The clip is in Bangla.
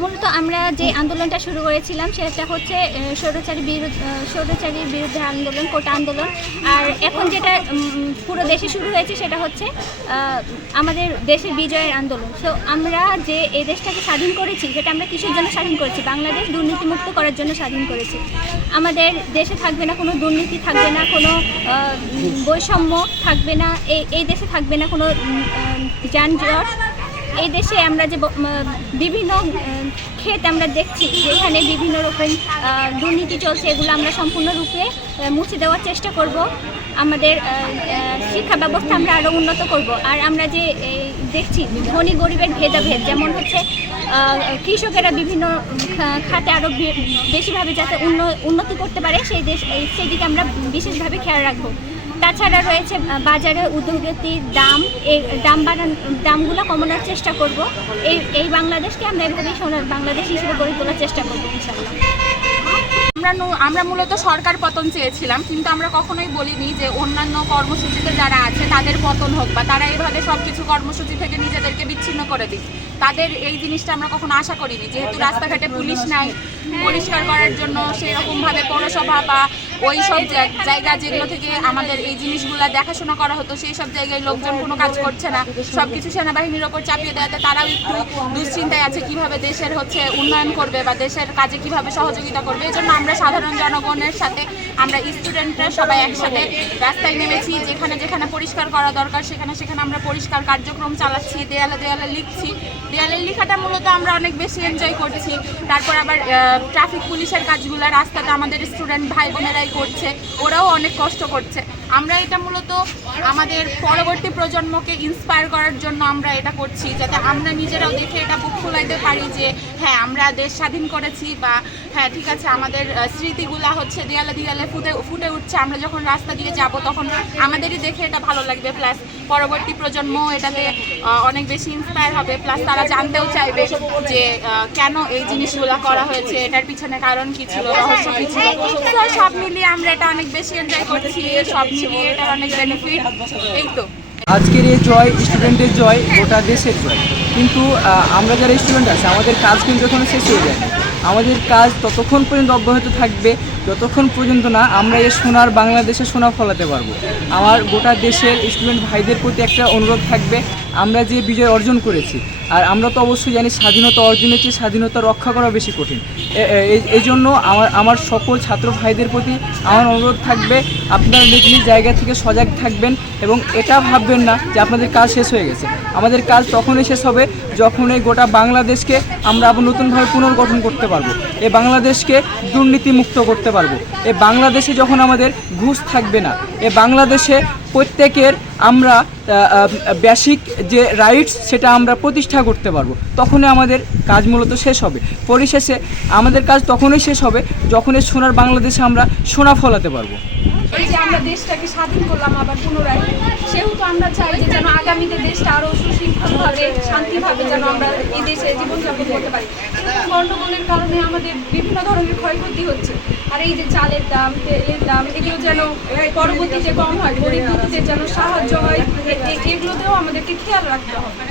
মূলত আমরা যে আন্দোলনটা শুরু করেছিলাম, সেটা হচ্ছে স্বৈরাচারী বিরুদ্ধ স্বৈরাচারীর বিরুদ্ধে আন্দোলন, কোটা আন্দোলন। আর এখন যেটা পুরো দেশে শুরু হয়েছে, সেটা হচ্ছে আমাদের দেশের বিজয়ের আন্দোলন। সো আমরা যে এই দেশটাকে স্বাধীন করেছি, সেটা আমরা কিসের জন্য স্বাধীন করেছি? বাংলাদেশ দুর্নীতিমুক্ত করার জন্য স্বাধীন করেছি। আমাদের দেশে থাকবে না, কোনো দুর্নীতি থাকবে না, কোনো বৈষম্য থাকবে না, এই এই দেশে থাকবে না, কোনো যানজট এই দেশে আমরা যে বিভিন্ন ক্ষেত আমরা দেখছি, যেখানে বিভিন্ন রকম দুর্নীতি চলছে, এগুলো আমরা সম্পূর্ণরূপে মুছে দেওয়ার চেষ্টা করব। আমাদের শিক্ষা ব্যবস্থা আমরা আরও উন্নত করব। আর আমরা যে দেখছি ধনী গরিবের ভেদাভেদ, যেমন হচ্ছে কৃষকেরা বিভিন্ন খাতে আরও বেশিভাবে যাতে উন্ন- উন্নতি করতে পারে, সেই দেশ, এই- সেদিকে আমরা বিশেষভাবে খেয়াল রাখব। তাছাড়া রয়েছে বাজারে উদ্যোগতির দাম, এই দাম বাড়ান, দামগুলো কমানোর চেষ্টা করব। এই এই বাংলাদেশকে আমরা এভাবেই সোনার বাংলাদেশ হিসেবে গড়ে তোলার চেষ্টা করব আমরা আমরা মূলত সরকার পতন চেয়েছিলাম, কিন্তু আমরা কখনোই বলিনি যে অন্যান্য কর্মসূচিতে যারা আছে, তাদের পতন হোক বা তারা এইভাবে সব কিছু কর্মসূচি থেকে নিজেদেরকে বিচ্ছিন্ন করে দিক। তাদের এই জিনিসটা আমরা কখনো আশা করিনি, যেহেতু রাস্তাঘাটে পুলিশ নাই, পরিষ্কার করার জন্য সেরকমভাবে পৌরসভা বা ওই সব জায়- জায়গা যেগুলো থেকে আমাদের এই জিনিসগুলো দেখাশোনা করা হতো, সেই সব জায়গায় লোকজন কোনো কাজ করছে না। সব কিছু সেনাবাহিনীর ওপর চাপিয়ে দেওয়াতে তারাও একটু দুশ্চিন্তায় আছে, কীভাবে দেশের হচ্ছে উন্নয়ন করবে বা দেশের কাজে কীভাবে সহযোগিতা করবে। এই জন্য আমরা সাধারণ জনগণের সাথে, আমরা স্টুডেন্টরা সবাই একসাথে রাস্তায় নেমেছি, যেখানে যেখানে পরিষ্কার করা দরকার, সেখানে সেখানে আমরা পরিষ্কার কার্যক্রম চালাচ্ছি, দেয়ালে দেয়ালে লিখছি। দেয়ালের লিখাটা মূলত আমরা অনেক বেশি এনজয় করছি। তারপর আবার ট্রাফিক পুলিশের কাজগুলো, রাস্তাতে আমাদের স্টুডেন্ট ভাই বোনেরাই করছে, ওরাও অনেক কষ্ট করছে। আমরা এটা মূলত আমাদের পরবর্তী প্রজন্মকে ইন্সপায়ার করার জন্য আমরা এটা করছি, যাতে আমরা নিজেরাও দেখে এটা বুক ফুলাইতে পারি যে হ্যাঁ আমরা দেশ স্বাধীন করেছি বা হ্যাঁ ঠিক আছে, আমাদের স্মৃতিগুলা হচ্ছে দেয়ালে দেয়ালে ফুটে ফুটে উঠছে। আমরা যখন রাস্তা দিয়ে যাব, তখন আমাদেরই দেখে এটা ভালো লাগবে। প্লাস পরবর্তী প্রজন্ম এটাতে অনেক বেশি ইন্সপায়ার হবে। প্লাস তারা জানতেও চাইবে যে কেন এই জিনিসগুলো করা হয়েছে, এটার পিছনে কারণ কি ছিল, রহস্য কি ছিল তো সব মিলিয়ে আমরা এটা অনেক বেশি এনজয় করছি, সব মিলিয়ে এটার অনেক বেনিফিট এই তো। আজকের এই জয় স্টুডেন্টের জয়, গোটা দেশের জয়। কিন্তু আমরা যারা স্টুডেন্ট আছে, আমাদের কাজ কিন্তু এখনও শেষ হয়ে যায় আমাদের কাজ ততক্ষণ পর্যন্ত অব্যাহত থাকবে, যতক্ষণ পর্যন্ত না আমরা এই সোনার বাংলাদেশে সোনা ফলাতে পারব। আমার গোটা দেশের স্টুডেন্ট ভাইদের প্রতি একটা অনুরোধ থাকবে, আমরা যে বিজয় অর্জন করেছি আর আমরা তো অবশ্যই জানি স্বাধীনতা অর্জনের চেয়ে স্বাধীনতা রক্ষা করা বেশি কঠিন। এই- জন্য আমার আমার সকল ছাত্র ভাইদের প্রতি আমার অনুরোধ থাকবে, আপনারা নিজ নিজ জায়গা থেকে সজাগ থাকবেন এবং এটা ভাববেন না যে আপনাদের কাজ শেষ হয়ে গেছে। আমাদের কাজ তখনই শেষ হবে যখন এই গোটা বাংলাদেশকে আমরা আবার নতুনভাবে পুনর্গঠন করতে পারব। এ বাংলাদেশকে দুর্নীতি মুক্ত করতে পারব। এ বাংলাদেশে যখন আমাদের ঘুষ থাকবে না এ বাংলাদেশে প্রত্যেকের আমরা বেসিক যে রাইটস সেটা আমরা প্রতিষ্ঠা করতে পারব। তখনই আমাদের কাজ মূলত শেষ হবে। পরিশেষে আমাদের কাজ তখনই শেষ হবে যখন এই সোনার বাংলাদেশে আমরা সোনা ফলাতে পারব। এই যে আমরা দেশটাকে স্বাধীন করলাম আবার পুনরায়, সেহেতু আমরা চাই যে যেন আগামীতে দেশটা আরও সুশৃঙ্খলভাবে, শান্তিভাবে যেন আমরা এই দেশে জীবনযাপন করতে পারি। এরকম গণ্ডগোলের কারণে আমাদের বিভিন্ন ধরনের ক্ষয়ক্ষতি হচ্ছে। আর এই যে চালের দাম, তেলের দাম, এগুলো যেন পরবর্তীতে কম হয় গরিব দুঃখীদের যেন সাহায্য হয় এগুলোতেও আমাদেরকে খেয়াল রাখতে হবে।